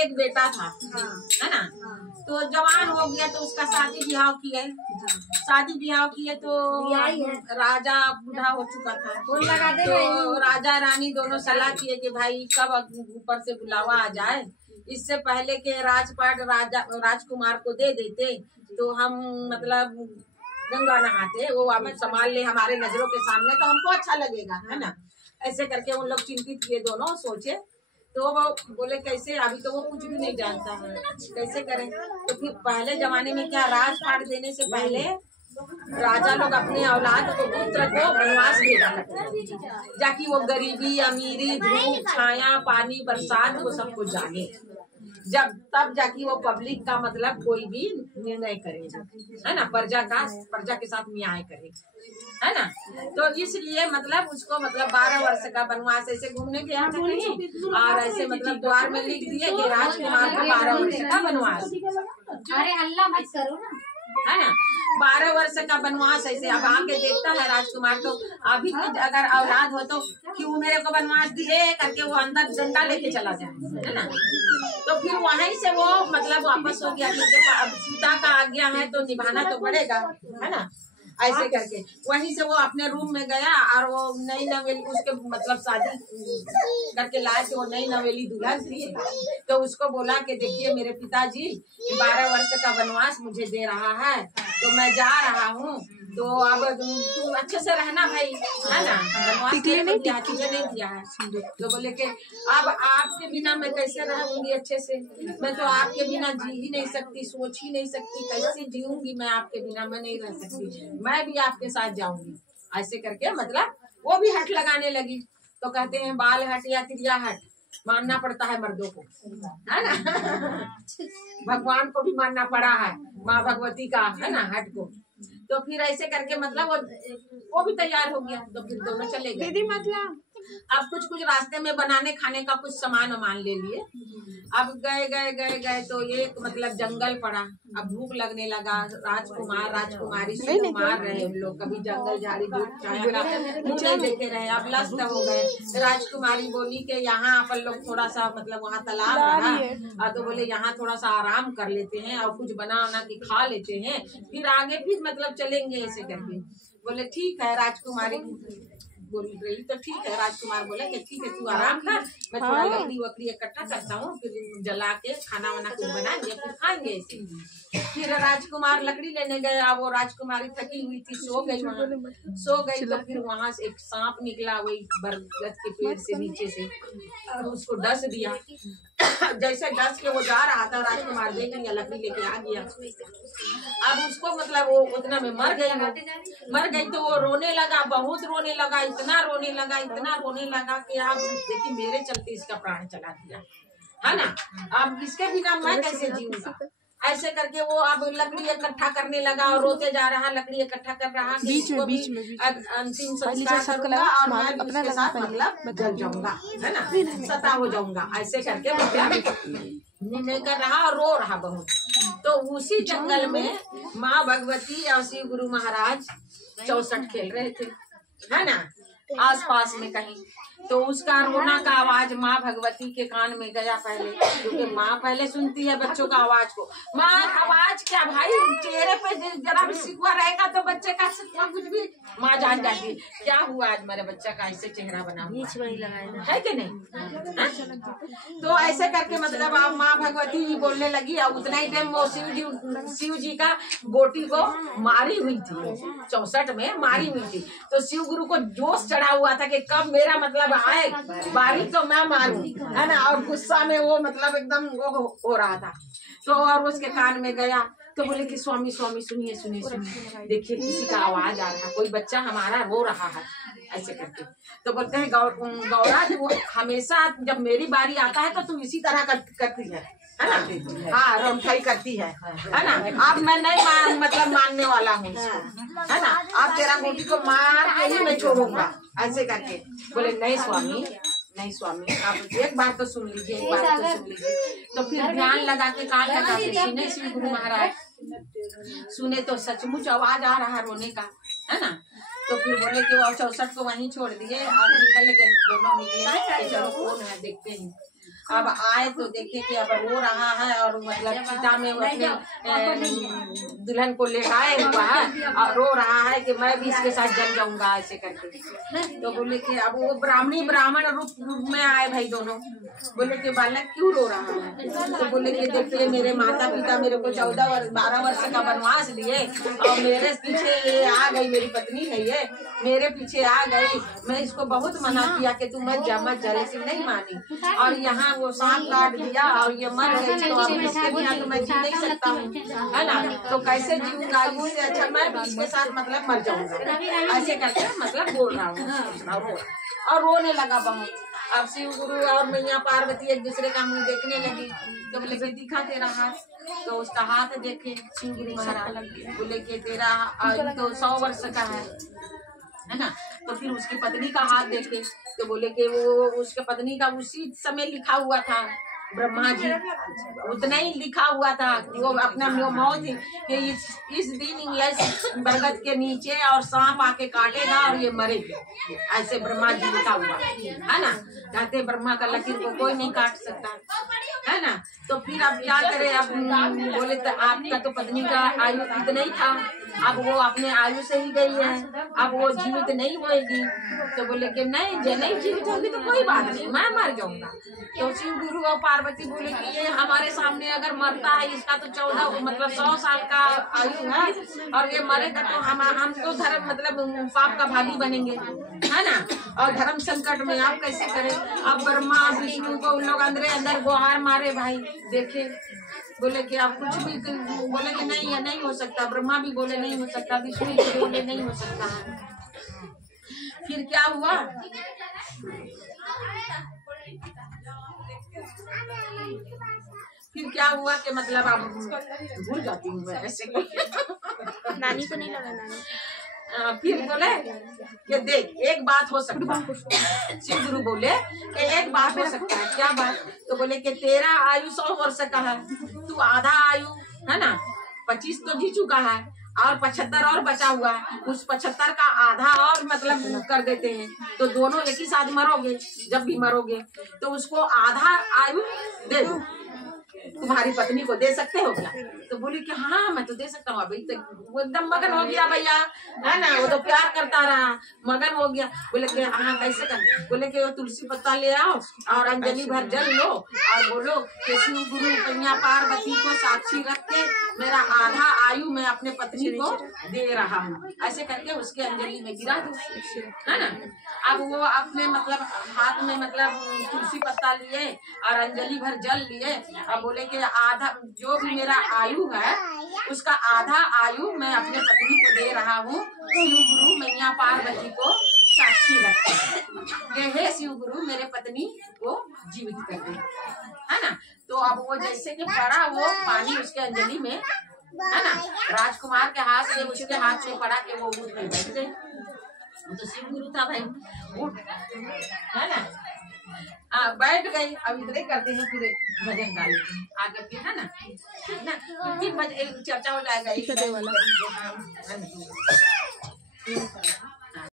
एक बेटा था, है ना। तो जवान हो गया तो उसका शादी ब्याह किए, शादी ब्याह किए तो राजा बूढ़ा हो चुका था। तो राजा रानी दोनों सलाह किए कि भाई कब ऊपर से बुलावा आ जाए, इससे पहले के राजपाट राजकुमार को दे देते तो हम मतलब गंगा नहाते, वो हमें संभाल ले हमारे नजरों के सामने तो हमको अच्छा लगेगा, है ना। ऐसे करके उन लोग चिंतित किए, दोनों सोचे। तो वो बोले कैसे, अभी तो वो कुछ भी नहीं जानता है, कैसे करें। तो फिर पहले जमाने में क्या, राजपाट देने से पहले राजा लोग अपने औलाद को पुत्र को वनवास भेजा करते, ताकि वो गरीबी अमीरी धूप छाया पानी बरसात वो सब कुछ जाने, जब तब जाके वो पब्लिक का मतलब कोई भी निर्णय करेगा, है ना, प्रजा के साथ न्याय करेगा, है ना। तो इसलिए मतलब उसको मतलब 12 वर्ष का वनवास ऐसे घूमने गया था कहीं, और ऐसे मतलब द्वार में लिख दिए कि राजकुमार का 12 वर्ष का वनवास। अरे अल्लाह मत करो ना, है ना, 12 वर्ष का वनवास। ऐसे अब आके देखता है राजकुमार, तो अभी भी अगर औलाद हो तो क्यों मेरे को वनवास दिए करके वो अंदर डंडा लेके चला जाए, है ना। तो फिर वहीं से वो मतलब वापस हो गया, क्योंकि पिता का आज्ञा है तो निभाना तो पड़ेगा, है ना। ऐसे करके वहीं से वो अपने रूम में गया, और वो नई नवेली उसके मतलब शादी करके लाए थे, वो नई नवेली दुल्हन थी। तो उसको बोला कि देखिए मेरे पिताजी 12 वर्ष का वनवास मुझे दे रहा है, तो मैं जा रहा हूँ, तो अब तू अच्छे से रहना भाई, है ना। वनवास तुझे नहीं दिया है। तो बोले कि अब आपके बिना मैं कैसे रहूंगी अच्छे से, मैं तो आपके बिना जी ही नहीं सकती, सोच ही नहीं सकती, कैसे जीऊंगी मैं आपके बिना, मैं नहीं रह सकती, मैं भी आपके साथ जाऊंगी। ऐसे करके मतलब वो भी हट लगाने लगी। तो कहते हैं बाल हट या त्रिया हट मानना पड़ता है मर्दों को, है ना। भगवान को भी मानना पड़ा है, माँ भगवती का, है ना, हट को। तो फिर ऐसे करके मतलब वो भी तैयार हो गया, तो फिर दोनों चले गए। दीदी मतलब अब कुछ रास्ते में बनाने खाने का कुछ सामान ले लिए। अब गए तो एक मतलब जंगल पड़ा, अब भूख लगने लगा, राजकुमार राजकुमारी से मार रहे उन लोग, कभी जंगल झाड़ी नहीं देखे रहे, अब लस्त हो गए। राजकुमारी बोली कि यहाँ अपन लोग थोड़ा सा मतलब वहाँ तालाब रहा, तो बोले यहाँ थोड़ा सा आराम कर लेते हैं और कुछ बना के खा लेते हैं, फिर आगे फिर मतलब चलेंगे ऐसे करके। बोले ठीक है, राजकुमारी बोल रही तो ठीक है। राजकुमार बोले कि ठीक है तू आराम कर, मैं थोड़ा लकड़ी वकड़ी इकट्ठा करता हूँ, फिर जला के खाना वाना कुछ बनाएंगे फिर खाएंगे ऐसे। फिर राजकुमार लकड़ी लेने गया, वो राजकुमारी थकी हुई थी, सो गई तो फिर वहाँ से एक सांप निकला वही बरगद के पेड़ से नीचे से, और उसको डस दिया। जैसे डस के वो जा रहा था, राजकुमार देख लिया, लकड़ी लेके आ गया। अब उसको मतलब वो उतना में मर गई तो वो रोने लगा, बहुत रोने लगा, इतना रोने लगा कि आप देखिए मेरे चलते इसका प्राण चला दिया, है ना। अब इसके बिना मैं कैसे जीऊंगा। ऐसे करके वो अब लकड़ी इकट्ठा करने लगा और रोते जा रहा, लकड़ी इकट्ठा कर रहा, बीच में अंतिम संस्कार करूंगा और मैं इसके साथ मतलब जल जाऊंगा, है ना, सता हो जाऊंगा। ऐसे करके निर्णय कर रहा और रो रहा बहुत। तो उसी जंगल में माँ भगवती और शिव गुरु महाराज 64 खेल रहे थे, है ना, आसपास में कहीं। तो उसका रोना का आवाज माँ भगवती के कान में गया पहले, क्योंकि माँ पहले सुनती है बच्चों का आवाज को। माँ आवाज क्या भाई, चेहरे पे जरा भी शिकवा रहेगा तो बच्चे का कुछ भी माँ जान जाती है क्या हुआ आज मेरे बच्चा का ऐसे चेहरा बना हुआ है कि नहीं। तो ऐसे करके मतलब अब माँ भगवती जी बोलने लगी, और उतना ही टाइम वो शिव जी का गोटी को मारी हुई थी, 64 में मारी हुई थी। तो शिव गुरु को जोश चढ़ा हुआ था कि कब मेरा मतलब आए बारी तो मैं मारूं, है ना। और गुस्सा में वो मतलब एकदम वो हो रहा था। तो और उसके कान में गया तो बोले कि स्वामी स्वामी सुनिए देखिए किसी का आवाज आ रहा है, कोई बच्चा हमारा रो रहा है, ऐसे करके। तो बोलते हैं गौरा वो हमेशा जब मेरी बारी आता है तो तुम इसी तरह करती है ना। हाँ, रमठाई करती है ना। अब मैं नहीं मतलब मानने वाला हूँ, है ना। अब तेरा गोटी को मार के ही मैं छोड़ूंगा, ऐसे करके। बोले नहीं स्वामी आप एक बार तो सुन लीजिए, तो फिर ध्यान लगा के कान लगा के सुने श्री गुरु महाराज, सुने तो सचमुच आवाज आ रहा रोने का, है ना। तो फिर बोले कि वो 64 को वहीं छोड़ दिए और निकल गए, दोनों निकले, चलो कौन है देखते हैं। अब आए तो देखे कि अब रो रहा है और मतलब चिता में अपने दुल्हन को लेटाए हुआ है और रो रहा है कि मैं भी इसके साथ जल जाऊंगा ऐसे करके। तो बोले कि अब वो ब्राह्मण रूप में आए भाई दोनों। बोले कि बालक क्यों रो रहा है? तो बोले कि देखिए मेरे माता पिता मेरे को 12 वर्ष का वनवास दिए और मेरे पीछे ये आ गई, मेरी पत्नी है ये मेरे पीछे आ गई। मैं इसको बहुत मना किया कि तू मत जा मत जा, लेकिन नहीं मानी और यहाँ वो सांप काट दिया और ये मर गई। तो अब इसके बिना तो मैं जी नहीं सकता हूँ, है ना? तो कैसे जीऊंगा? इससे अच्छा मैं भी इसके साथ मतलब मर जाऊंगा ऐसे करके मतलब बोल रहा हूँ और रोने लगा बहुत। अब शिव गुरु और मैया पार्वती एक दूसरे का मुंह देखने लगी। तो बोले कि दिखा तेरा हाथ, तो उसका हाथ देखे शिव गुरु महाराज। बोले कि तेरा आयु तो 100 वर्ष का है ना? तो फिर उसकी पत्नी का हाथ देखे तो बोले कि वो उसके पत्नी का उसी समय लिखा हुआ था ब्रह्मा जी, उतना ही लिखा हुआ था वो अपना मौत कि इस दिन इस बरगद के नीचे और सांप आके काटेगा और ये मरेगी, ऐसे ब्रह्मा जी लिखा हुआ है ना। कहते ब्रह्मा का लकीर को कोई नहीं काट सकता, है ना। तो फिर अब क्या करे? अब बोले तो आपका तो पत्नी का आयु इतना ही था, अब वो अपने आयु से ही गई है, अब वो जीवित नहीं होगी। तो बोले कि नहीं जीवित होगी तो कोई बात नहीं, मैं मर जाऊंगा। तो शिव गुरु और पार्वती बोले कि ये हमारे सामने अगर मरता है, इसका तो 14 मतलब 100 साल का आयु है और ये मरेगा तो हम तो धर्म मतलब पाप का भागी बनेंगे, है ना। और धर्म संकट में आप कैसे करें? अब ब्रह्मा विष्णु को उन लोग अंदर गुहार मारे भाई देखे। बोले कि आप कुछ भी बोले कि नहीं हो सकता। ब्रह्मा भी बोले नहीं हो सकता, विष्णु भी बोले नहीं हो सकता है। फिर क्या हुआ? कि मतलब आप भूल जाती हूँ ऐसे नानी को नहीं लगा नानी। फिर बोले कि देख एक बात हो सकता है। शिव गुरु बोले कि एक बात हो सकता है। क्या बात? तो बोले कि तेरा आयु 100 वर्ष का है, तू आधा आयु है ना 25 तो जी चुका है और 75 और बचा हुआ है, उस 75 का आधा और मतलब कर देते हैं तो दोनों एक ही साथ मरोगे। जब भी मरोगे तो उसको आधा आयु दे दो, तुम्हारी पत्नी को दे सकते हो क्या? तो बोली कि हाँ मैं तो दे सकता हूँ। अभी तक वो एकदम मगन हो गया भैया, है ना, वो तो प्यार करता रहा, मगन हो गया। बोले कि हाँ कैसे कर? बोले कि वो तुलसी पत्ता ले आओ और अंजलि भर जल लो और बोलो कि शिव गुरु कन्या पार्वती को साक्षी रख के मेरा आधा आयु मैं अपने पत्नी को दे रहा हूँ। ऐसे करके उसके अंजलि में गिरा दो, है ना। अब वो अपने मतलब हाथ में मतलब तुलसी पत्ता लिए और अंजलि भर जल लिए और बोले कि आधा जो भी मेरा आयु है उसका आधा आयु मैं अपने पत्नी को दे रहा हूँ। शिव गुरु मैया पार्वती को साक्षी रखते, हे शिव गुरु मेरे पत्नी को जीवित कर दे, है ना। तो अब वो जैसे कि पड़ा वो पानी उसके अंजलि में, है ना, राजकुमार के हाथ से उसके हाथ से पड़ा के वो उठ गई, बैठ गई। तो शिव गुरु था भाई, उठ, है ना, बैठ गई। अब इतने करते हैं फिर भजन गा लेते हैं आगे फिर, है ना, फिर चर्चा हो जाएगा।